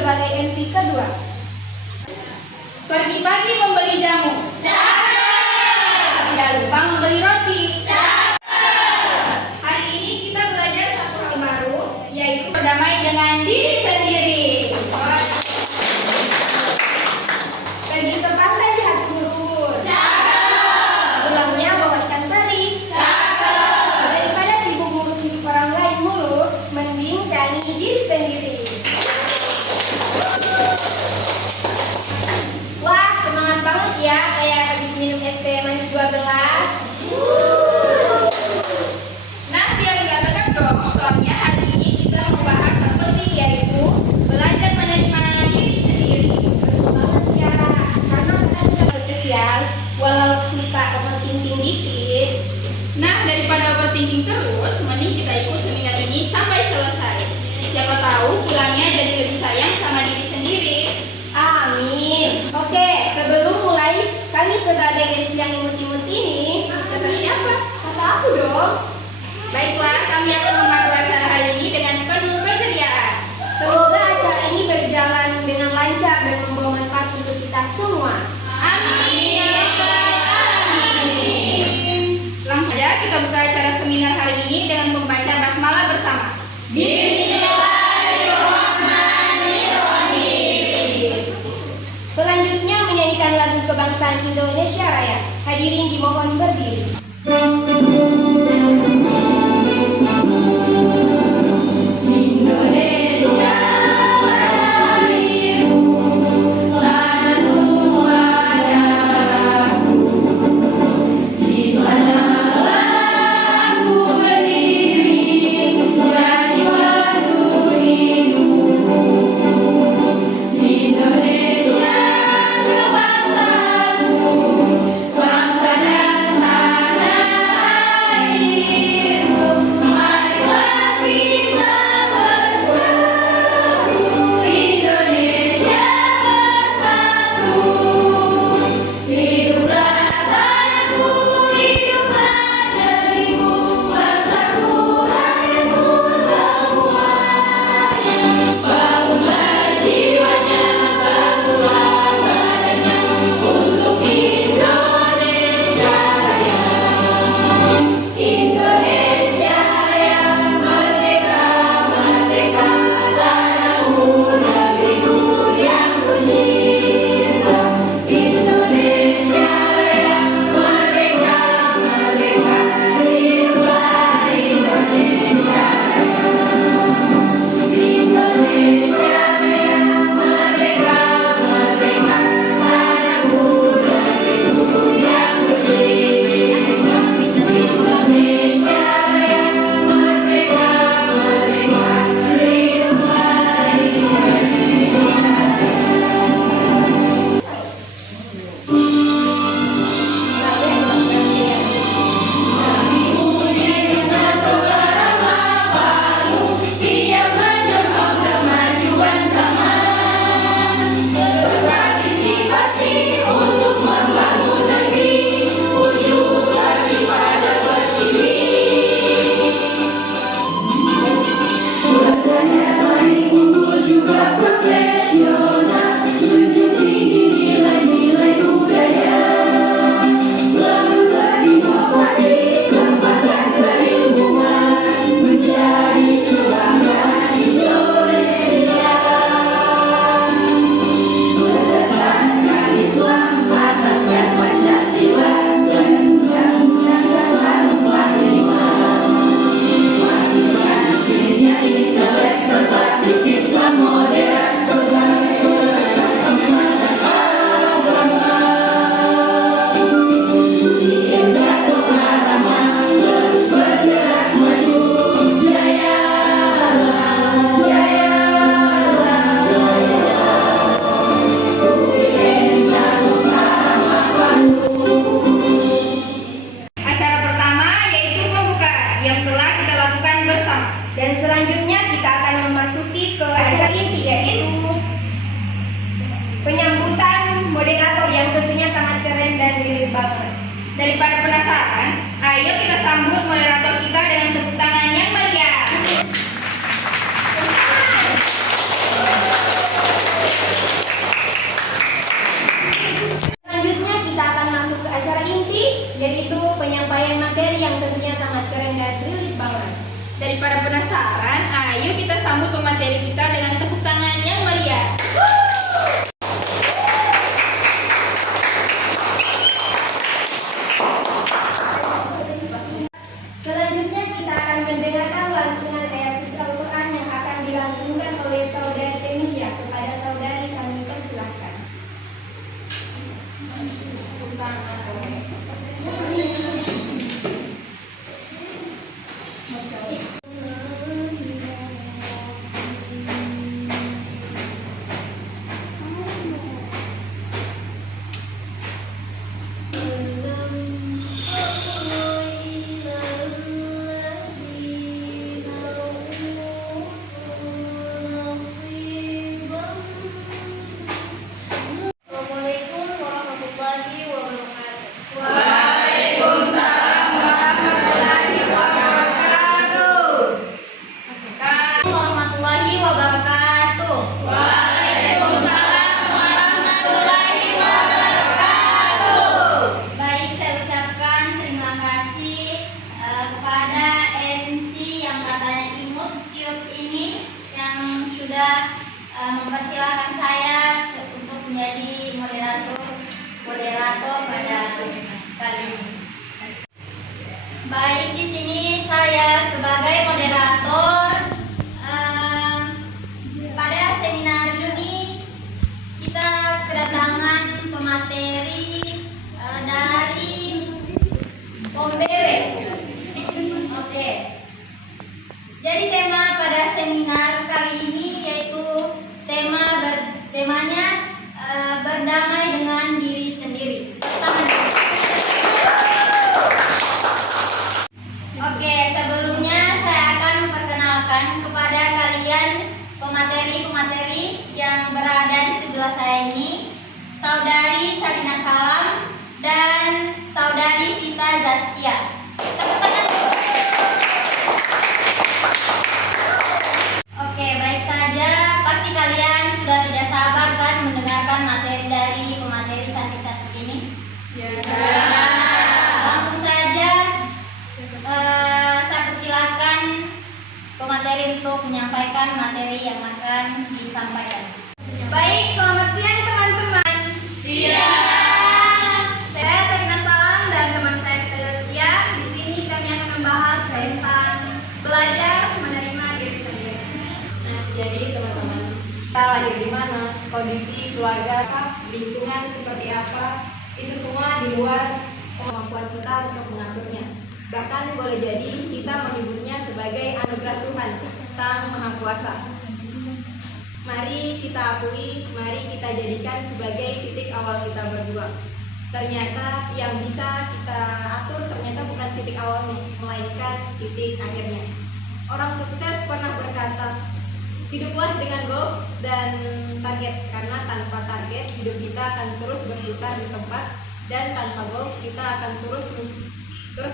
sebagai MC kedua. Pagi-pagi membeli jamu. Tidak lupa membeli roti. Hari ini kita belajar satu hal baru, yaitu berdamai dengan diri sendiri. Pergi ke pantai lihat ubur-ubur. Pulangnya bawa ikan teri. Daripada sibuk ngurus hidup orang lain mulu, mending sayangi diri sendiri. Wah, semangat banget ya, kayak habis minum es teh manis 2 gelas. Nah, biar nggak tegak dong, soalnya hari ini kita membahas hal penting, yaitu belajar menerima diri sendiri. Banget ya, karena kita tidak spesial, walau suka overthinking dikit. Nah, daripada overthinking terus, mending kita ikut seminar ini sampai selesai. Siapa tahu pulangnya jadi lebih sayang sama diri sendiri. Amin. Oke, sebelum mulai, kami sebagai MC yang imut-imut ini, Kata siapa? kata aku dong. Baiklah, kami akan memandu acara hari ini dengan penuh keceriaan. Semoga acara ini berjalan dengan lancar dan membawa manfaat untuk kita semua. Amin. Ya Rabbal Alamin. Langsung saja kita buka acara seminar hari ini dengan membaca basmalah bersama. Bismillahirrahmanirrahim. Selanjutnya menyanyikan lagu kebangsaan Indonesia Raya. Hadirin dimohon berdiri. Indonesia lahirmu, tanah tumpah darahmu. Di sanalah aku berdiri, jadi penuh hidupmu. Indonesia kebangsaanku, bangsa dan tanah mempersilahkan saya untuk menjadi moderator pada kali ini. Baik, di sini saya sebagai moderator. Pada seminar ini kita kedatangan pemateri dari Kombewe. Oke. Jadi tema pada seminar kali ini yaitu temanya berdamai dengan diri sendiri. Oke, sebelumnya saya akan memperkenalkan kepada kalian pemateri yang berada di sebelah saya ini, Saudari Sarina Salam dan Saudari Vita Zaskia. Oke, baik saja. Pasti kalian sudah tidak sabar kan mendengarkan materi dari pemateri cantik-cantik ini? Ya. Langsung saja saya persilakan pemateri untuk menyampaikan materi yang akan disampaikan. Baik, selamat siang teman-teman. Siap. Saya Sarina Salam dan teman saya Vita Zaskia. Di sini kami akan membahas tentang belajar menerima diri sendiri. Nah, jadi teman-teman, kita lahir di mana, kondisi keluarga, lingkungan seperti apa, itu semua di luar kemampuan kita untuk mengaturnya. Bahkan boleh jadi kita menyebutnya sebagai anugerah Tuhan, Sang Maha Kuasa. Mari kita akui, mari kita jadikan sebagai titik awal kita berjuang. Ternyata yang bisa kita atur ternyata bukan titik awalnya, melainkan titik akhirnya. Orang sukses pernah berkata, hiduplah dengan goals dan target, karena tanpa target hidup kita akan terus berputar di tempat, dan tanpa goals kita akan terus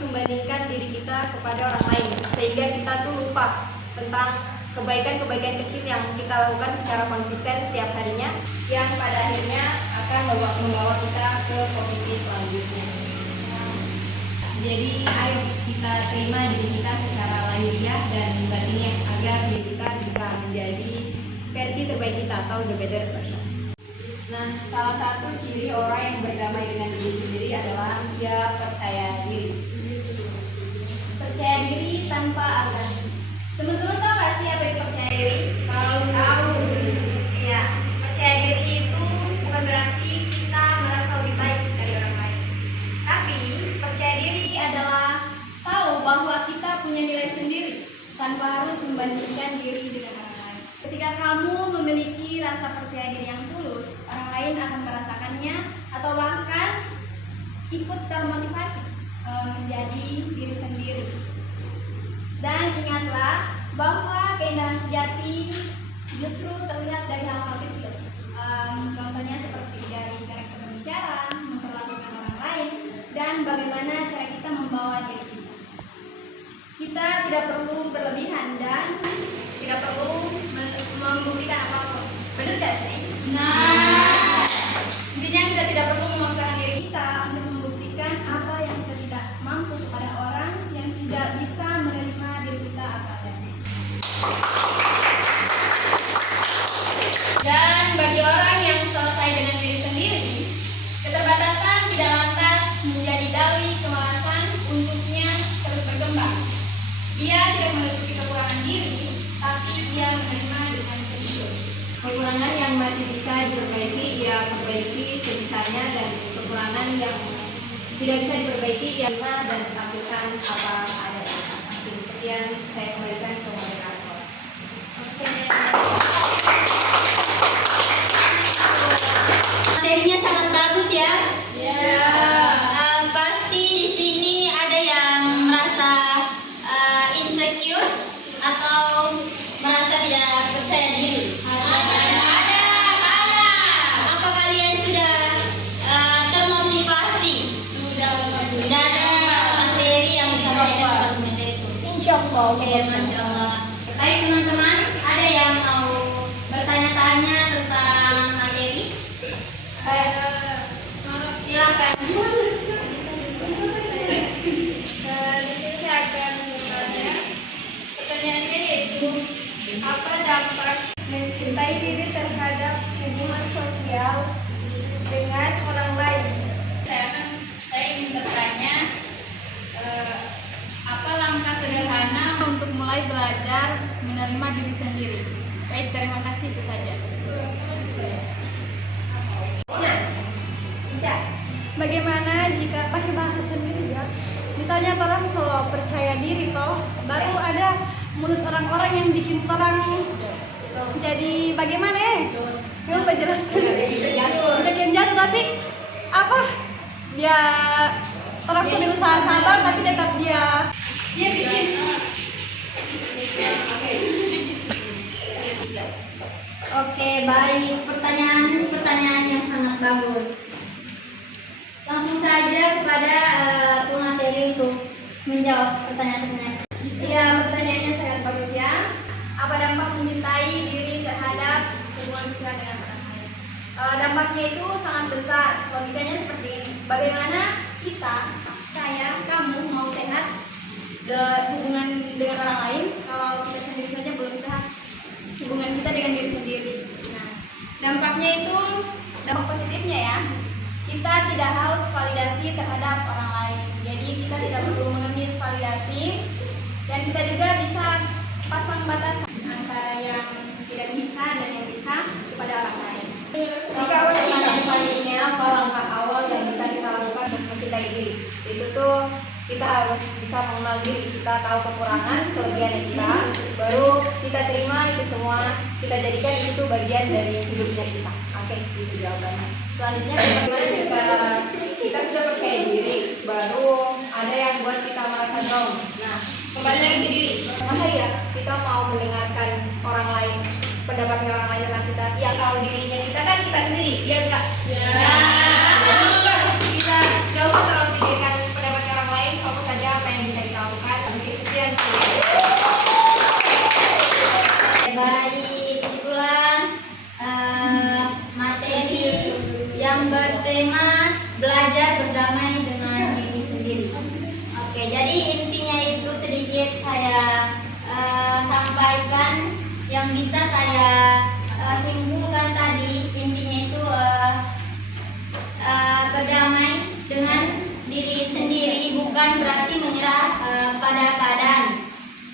membandingkan diri kita kepada orang lain, sehingga kita tuh lupa tentang kebaikan-kebaikan kecil yang kita lakukan secara konsisten setiap harinya, yang pada akhirnya akan membawa kita ke posisi selanjutnya. Jadi ayo kita terima diri kita secara lahiriah dan batinnya, agar diri kita bisa menjadi versi terbaik kita atau the better version. Nah, salah satu ciri orang yang berdamai dengan diri sendiri adalah dia percaya diri. Percaya diri tanpa arrogasi. Teman-teman tahu gak sih apa itu percaya diri? Tahu. Iya, percaya diri itu bukan berarti kita merasa lebih baik dari orang lain. Tapi percaya diri adalah tahu bahwa kita punya nilai sendiri tanpa harus membandingkan diri dengan orang lain. Ketika kamu memiliki rasa percaya diri yang tulus, orang lain akan merasakannya atau bahkan ikut termotivasi menjadi diri sendiri. Dan ingatlah bahwa keindahan sejati justru terlihat dari hal-hal kecil. Contohnya seperti dari cara kita berbicara, memperlakukan orang lain, dan bagaimana cara kita membawa diri kita. Kita tidak perlu berlebihan dan tidak perlu membuktikan apapun. Benar gak sih? Nah, Intinya kita tidak perlu memaksakan diri kita untuk membuktikan apa yang kita tidak mampu kepada orang yang tidak bisa menerima diri kita apa adanya. dan bagi orang yang selesai dengan diri sendiri, keterbatasan tidak lantas menjadi dalih kemalasan untuknya terus berkembang. Dia tidak menutupi kekurangan diri, tapi dia menerima dengan terjun. Kekurangan yang masih bisa diperbaiki, dia perbaiki sebisanya, dan kekurangan yang tidak bisa diperbaiki, dia terima dan lakukan apa adanya. Sekian saya kembalikan ke moderator. Materinya sangat bagus ya. Pasti di sini ada yang merasa insecure atau merasa tidak percaya diri. Apa kalian sudah termotivasi dari materi yang disampaikan pada materi itu? Insyaallah. Oke, Masya Allah. Baik teman-teman, ada yang mau bertanya-tanya tentang materi? Silakan. Di sini saya akan bertanya. Pertanyaannya yaitu apa dampak mencintai diri sosial dengan orang lain. Saya ingin bertanya, apa langkah sederhana untuk mulai belajar menerima diri sendiri? Baik, terima kasih, itu saja. Bagaimana jika pakai bahasa sendiri ya? Misalnya orang so percaya diri toh, baru ada mulut orang-orang yang bikin orang jadi bagaimana Memang menjelaskan bagian jatuh, tapi apa? Dia orang sudah usaha sabar tapi tetap dia bikin. Oke, baik. Pertanyaan yang sangat bagus. Langsung saja kepada pemateri untuk menjawab pertanyaan-pertanyaan. Ya, pertanyaannya sangat bagus ya. Apa dampak mencintai diri terhadap hubungan sosial dengan orang lain? Dampaknya itu sangat besar. Logikanya seperti ini. Bagaimana kita, saya, kamu mau sehat hubungan dengan orang lain kalau kita sendiri saja belum sehat hubungan kita dengan diri sendiri. Nah, dampaknya itu dampak positifnya ya. Kita tidak haus validasi terhadap orang lain. Jadi kita tidak perlu mengemis validasi dan kita juga bisa pasang batas antara yang tidak bisa dan yang bisa kepada orang lain. Pertanyaan selanjutnya, apa langkah awal yang bisa kita lakukan untuk mencintai diri? Itu tuh kita harus bisa mengenal diri, kita tahu kekurangan, kelebihan kita, baru kita terima itu semua, kita jadikan itu bagian dari hidupnya kita. Oke, itu jawabannya. Selanjutnya, bagaimana jika kita sudah percaya diri, baru ada yang buat kita merasa down. Nah, kembali lagi ke diri. Masa ya kita mau mendengarkan orang lain, pendapatnya orang lain tentang kita? Ya, tahu dirinya kita kan kita sendiri, iya enggak? Ya. Jadi kita jauh terlalu pikirkan pendapatnya orang lain, fokus saja apa yang bisa kita lakukan. Oke, sekian. Baik, itulah materi yang bertema belajar berdamai dengan diri sendiri. Oke, jadi intinya itu sedikit saya sampaikan yang bisa saya simpulkan tadi. Intinya itu berdamai dengan diri sendiri bukan berarti menyerah pada keadaan.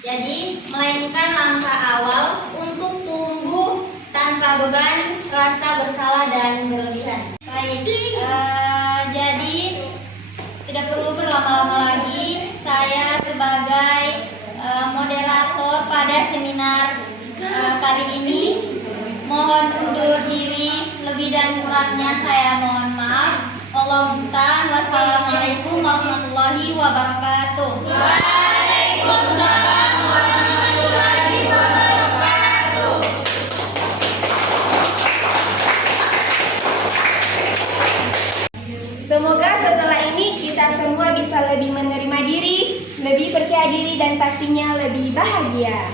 Jadi melainkan langkah awal untuk tumbuh tanpa beban, rasa bersalah dan berlebihan. Baik, jadi tidak perlu berlama-lama lagi. Saya sebagai moderator pada seminar kali ini mohon undur diri, lebih dan kurangnya saya mohon maaf. Wallahu musta'an. Wassalamualaikum warahmatullahi wabarakatuh. Waalaikumsalam warahmatullahi wabarakatuh. Semoga setelah ini kita semua bisa lebih menerima diri, lebih percaya diri dan pastinya lebih bahagia.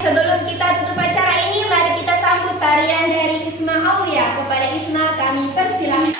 Sebelum kita tutup acara ini, mari kita sambut tarian dari Isma Aulia. Kepada Isma kami persilahkan.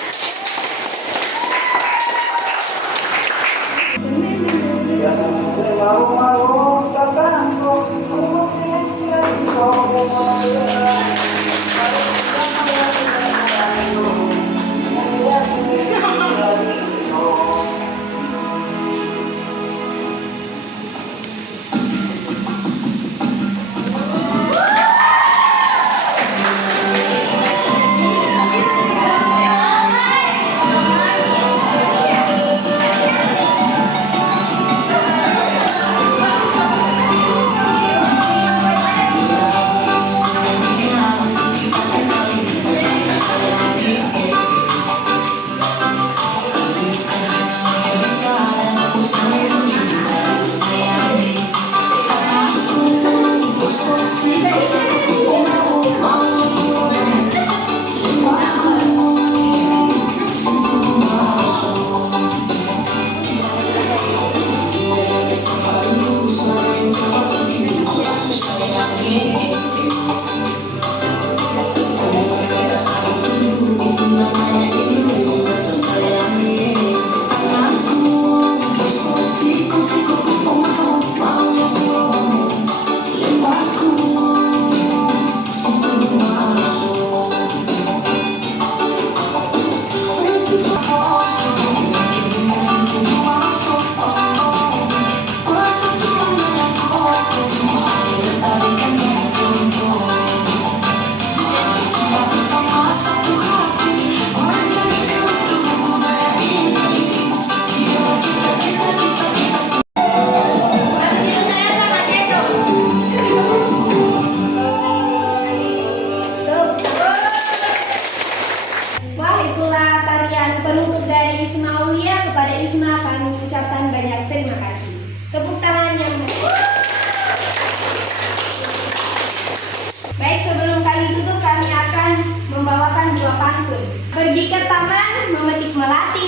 tahun. Pergi ke taman memetik melati.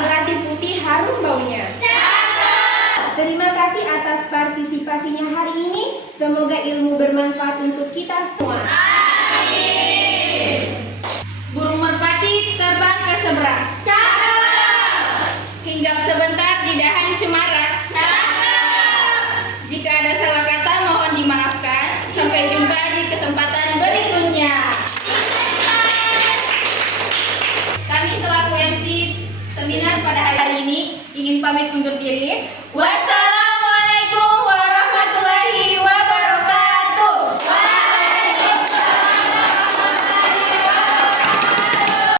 Melati putih harum baunya. Terima kasih atas partisipasinya hari ini. Semoga ilmu bermanfaat untuk kita semua. Burung merpati terbang ke seberang. Hinggap sebentar di dahan cemara. Jika ada salah kata mohon dimaafkan. Sampai jumpa di kesempatan berikutnya. Kami selaku MC seminar pada hari ini ingin pamit undur diri. Wassalamualaikum.